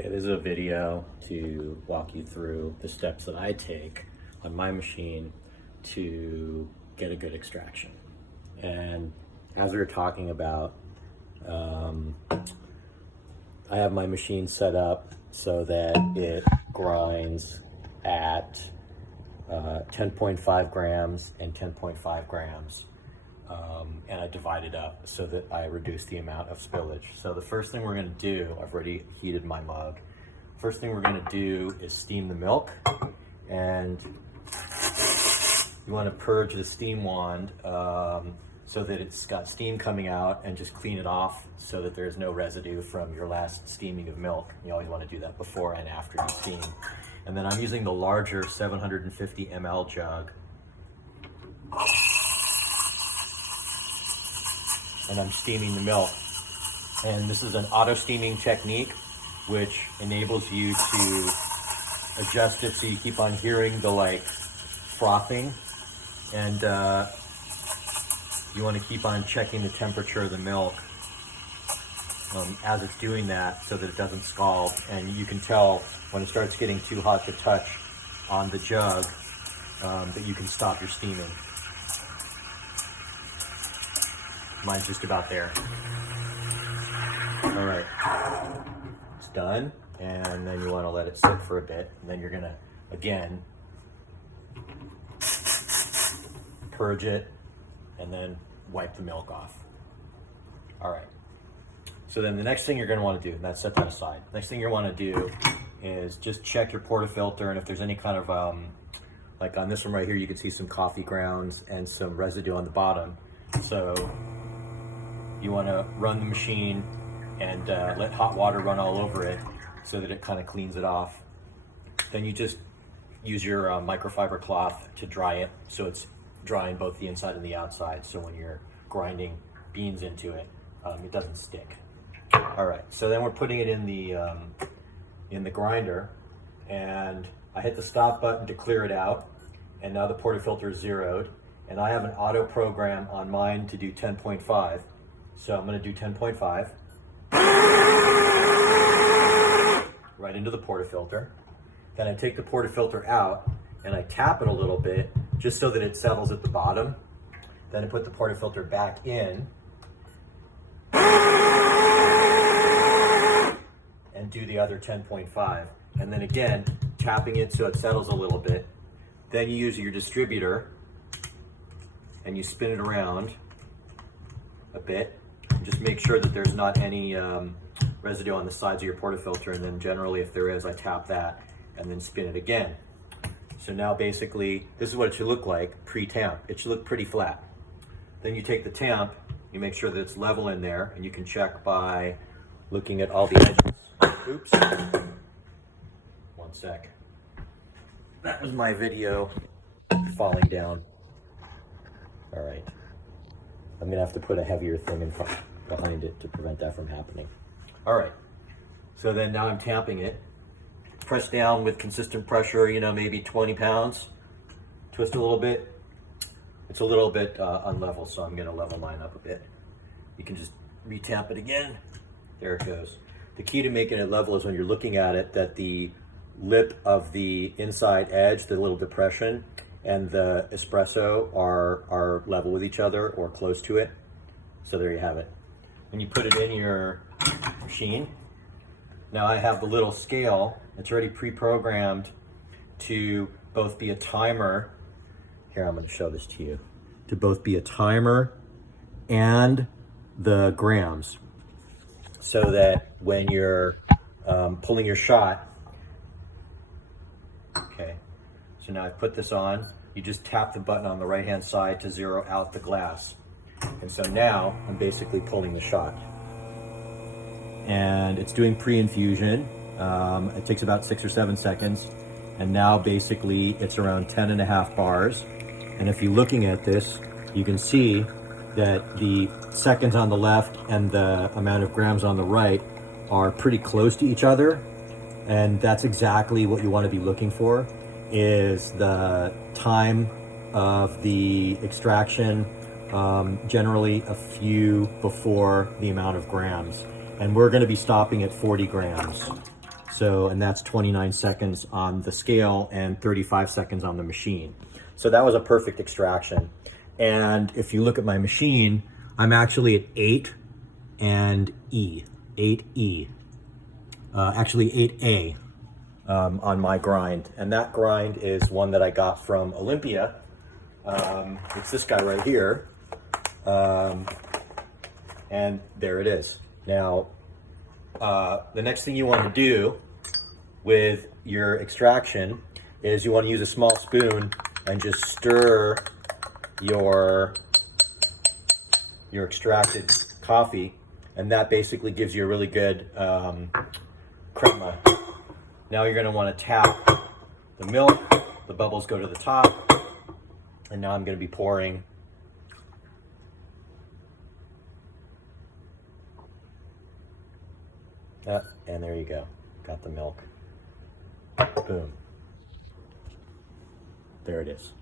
Okay, this is a video to walk you through the steps that I take on my machine to get a good extraction. And as we were talking about, I have my machine set up so that it grinds at 10.5 grams and 10.5 grams. And I divide it up so that I reduce the amount of spillage. So the first thing we're gonna do, I've already heated my mug. First thing we're gonna do is steam the milk. And you wanna purge the steam wand so that it's got steam coming out, and just clean it off so that there's no residue from your last steaming of milk. You always wanna do that before and after you steam. And then I'm using the larger 750 ml jug. And I'm steaming the milk. And this is an auto steaming technique, which enables you to adjust it so you keep on hearing the frothing. And you want to keep on checking the temperature of the milk as it's doing that so that it doesn't scald. And you can tell when it starts getting too hot to touch on the jug that you can stop your steaming. Mine's just about there. All right, it's done. And then you want to let it sit for a bit. And then you're gonna, again, purge it and then wipe the milk off. All right. So then the next thing you're gonna want to do, and that's set that aside. Next thing you want to do is just check your portafilter, and if there's any kind of, like on this one right here, you can see some coffee grounds and some residue on the bottom. So you want to run the machine and let hot water run all over it so that it kind of cleans it off. Then you just use your microfiber cloth to dry it so it's drying both the inside and the outside, so when you're grinding beans into it, it doesn't stick. All right, so then we're putting it in the grinder, and I hit the stop button to clear it out, and now the portafilter is zeroed, and I have an auto program on mine to do 10.5. So I'm going to do 10.5 right into the portafilter. Then I take the portafilter out and I tap it a little bit just so that it settles at the bottom. Then I put the portafilter back in and do the other 10.5. And then again, tapping it so it settles a little bit. Then you use your distributor and you spin it around a bit. Just make sure that there's not any residue on the sides of your portafilter, and then generally if there is, I tap that and then spin it again. So now basically this is what it should look like pre-tamp. It should look pretty flat. Then you take the tamp, you make sure that it's level in there, and you can check by looking at all the edges. Oops, one sec. That was my video falling down. All right. I'm gonna have to put a heavier thing in front behind it to prevent that from happening. All right, so then now I'm tamping it. Press down with consistent pressure, maybe 20 pounds. Twist a little bit. It's a little bit unlevel, so I'm gonna level mine up a bit. You can just re-tamp it again. There it goes. The key to making it level is when you're looking at it, that the lip of the inside edge, the little depression, and the espresso are level with each other or close to it. So there you have it. When you put it in your machine, now I have the little scale. It's already pre-programmed to both be a timer. Here, I'm going to show this to you. To both be a timer and the grams. So that when you're pulling your shot, okay. So now I put this on, you just tap the button on the right-hand side to zero out the glass. And so now I'm basically pulling the shot. And it's doing pre-infusion. It takes about 6 or 7 seconds. And now basically it's around 10.5 bars. And if you're looking at this, you can see that the seconds on the left and the amount of grams on the right are pretty close to each other. And that's exactly what you want to be looking for, is the time of the extraction, generally a few before the amount of grams. And we're going to be stopping at 40 grams. So, and that's 29 seconds on the scale and 35 seconds on the machine. So that was a perfect extraction. And if you look at my machine, I'm actually at 8 and E, 8E, actually 8A on my grind. And that grind is one that I got from Olympia. It's this guy right here. And there it is. Now, the next thing you want to do with your extraction is you want to use a small spoon and just stir your extracted coffee, and that basically gives you a really good crema. Now you're going to want to tap the milk, the bubbles go to the top, and now I'm going to be pouring and there you go. Got the milk. Boom. There it is.